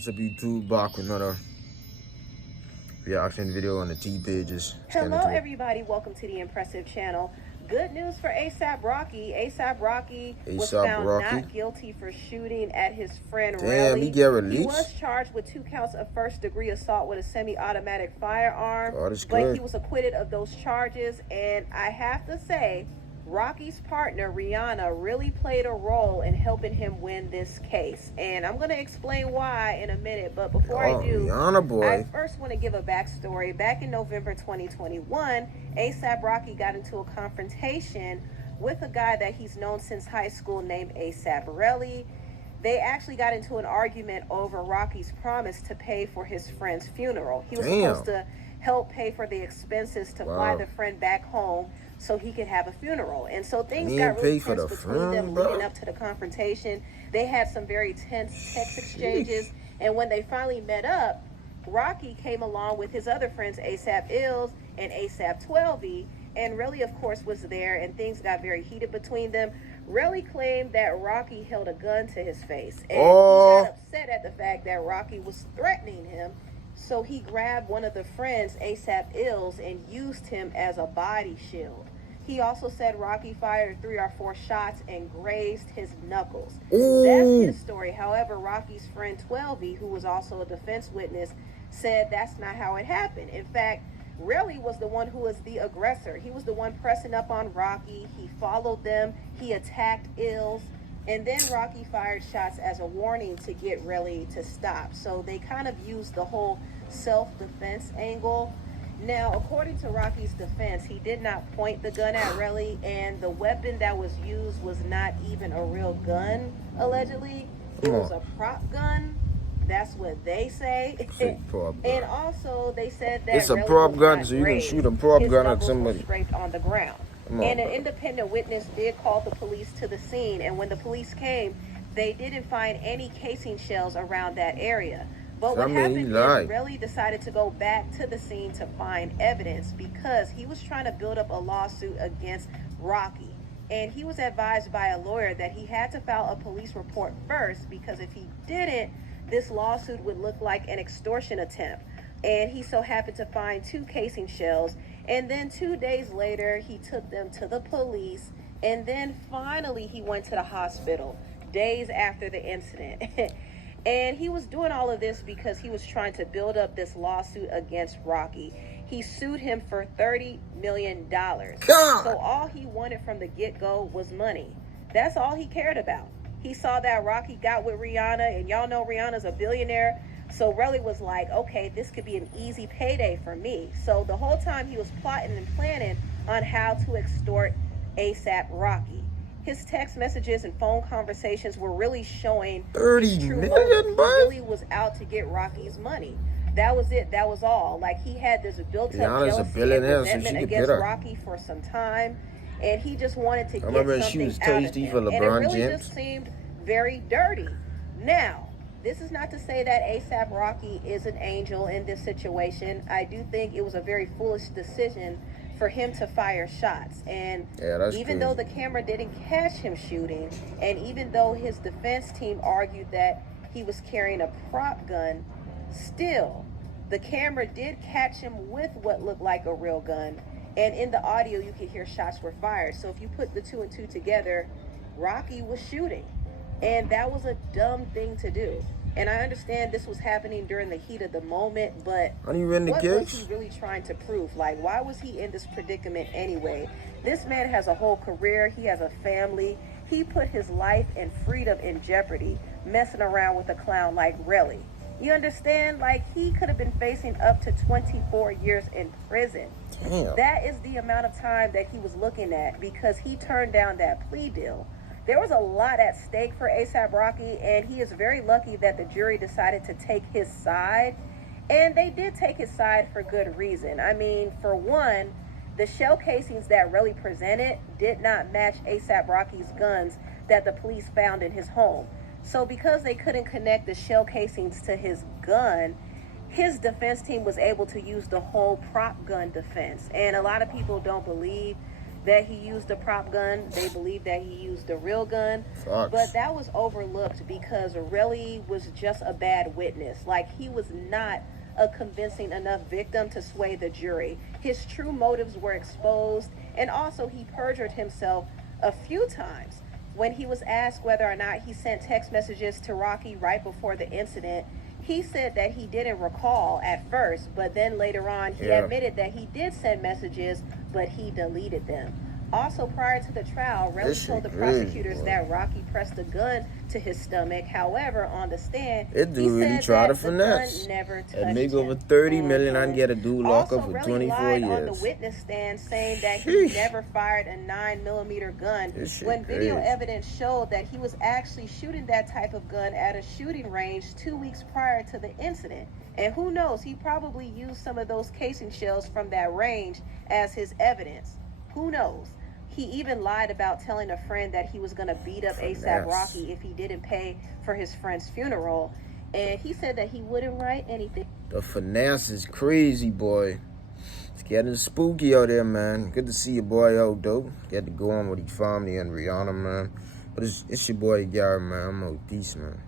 What's up, YouTube? Back with another reaction video on the T pages. Hello, everybody. Welcome to the Impressive channel. Good news for ASAP Rocky. ASAP Rocky was found not guilty for shooting at his friend Relly. He get released? He was charged with 2 counts of first-degree assault with a semi-automatic firearm, but he was acquitted of those charges. And I have to say, Rocky's partner, Rihanna, really played a role in helping him win this case. And I'm going to explain why in a minute. But before I do, Rihanna boy. I first want to give a backstory. Back in November 2021, ASAP Rocky got into a confrontation with a guy that he's known since high school named ASAP Relly. They actually got into an argument over Rocky's promise to pay for his friend's funeral. He was supposed to help pay for the expenses to fly the friend back home so he could have a funeral. And so things got really tense between them leading up to the confrontation. They had some very tense text exchanges. And when they finally met up, Rocky came along with his other friends, ASAP Ills and ASAP 12E. And Relly, of course, was there, and things got very heated between them. Relly claimed that Rocky held a gun to his face. And he got upset at the fact that Rocky was threatening him. So he grabbed one of the friends, ASAP Ills, and used him as a body shield. He also said Rocky fired 3 or 4 shots and grazed his knuckles. That's his story. However, Rocky's friend 12E, who was also a defense witness, said that's not how it happened. In fact, Relly was the one who was the aggressor. He was the one pressing up on Rocky. He followed them. He attacked Ills. And then Rocky fired shots as a warning to get Relly to stop. So they kind of used the whole self-defense angle. Now, according to Rocky's defense, he did not point the gun at Relly, and the weapon that was used was not even a real gun, allegedly. It was a prop gun. That's what they say. And also, they said that it's a prop gun, so you can shoot a prop gun at somebody. Scraped on the ground. And an independent witness did call the police to the scene, and when the police came, they didn't find any casing shells around that area. But what happened is Relly decided to go back to the scene to find evidence because he was trying to build up a lawsuit against Rocky. And he was advised by a lawyer that he had to file a police report first because if he didn't, this lawsuit would look like an extortion attempt. And he so happened to find 2 casing shells. And then 2 days later, he took them to the police. And then finally, he went to the hospital days after the incident. And he was doing all of this because he was trying to build up this lawsuit against Rocky. He sued him for $30 million. So all he wanted from the get-go was money. That's all he cared about. He saw that Rocky got with Rihanna, and y'all know Rihanna's a billionaire. So Relly was like, okay, this could be an easy payday for me. So the whole time he was plotting and planning on how to extort ASAP Rocky. His text messages and phone conversations were really showing $30 million. He really was out to get Rocky's money. That was it. That was all. Like, he had this built-up jealousy and resentment against Rocky for some time, and he just wanted to get something out of him. And it really just seemed very dirty. Now, this is not to say that ASAP Rocky is an angel in this situation. I do think it was a very foolish decision for him to fire shots. And even though the camera didn't catch him shooting, and even though his defense team argued that he was carrying a prop gun, still, the camera did catch him with what looked like a real gun. And in the audio, you could hear shots were fired. So if you put the 2 and 2 together, Rocky was shooting. And that was a dumb thing to do. And I understand this was happening during the heat of the moment, but what was he really trying to prove? Like, why was he in this predicament anyway? This man has a whole career. He has a family. He put his life and freedom in jeopardy messing around with a clown like Relly. You understand? Like, he could have been facing up to 24 years in prison. Damn. That is the amount of time that he was looking at because he turned down that plea deal. There was a lot at stake for ASAP Rocky, and he is very lucky that the jury decided to take his side. And they did take his side for good reason. I mean, for one, the shell casings that Relly presented did not match ASAP Rocky's guns that the police found in his home. So because they couldn't connect the shell casings to his gun, his defense team was able to use the whole prop gun defense. And a lot of people don't believe that he used a prop gun. They believe that he used a real gun. Fox. But that was overlooked because Relly was just a bad witness. Like, he was not a convincing enough victim to sway the jury. His true motives were exposed, and also he perjured himself a few times. When he was asked whether or not he sent text messages to Rocky right before the incident, he said that he didn't recall at first, but then later on he admitted that he did send messages, but he deleted them. Also, prior to the trial, Relly told the prosecutors that Rocky pressed a gun to his stomach. However, on the stand, It dude really tried to finesse. Never touched a nigga him. over 30 million, I can get a dude locked up for Relly 24 lied years. on the witness stand, saying that he never fired a 9mm gun when video evidence showed that he was actually shooting that type of gun at a shooting range 2 weeks prior to the incident. And who knows, he probably used some of those casing shells from that range as his evidence. Who knows? He even lied about telling a friend that he was going to beat up ASAP Rocky if he didn't pay for his friend's funeral. And he said that he wouldn't write anything. The finesse is crazy, boy. It's getting spooky out there, man. Good to see your boy out, though. Get to go on with his family and Rihanna, man. But it's your boy Garret, man. I'm out. Peace, man.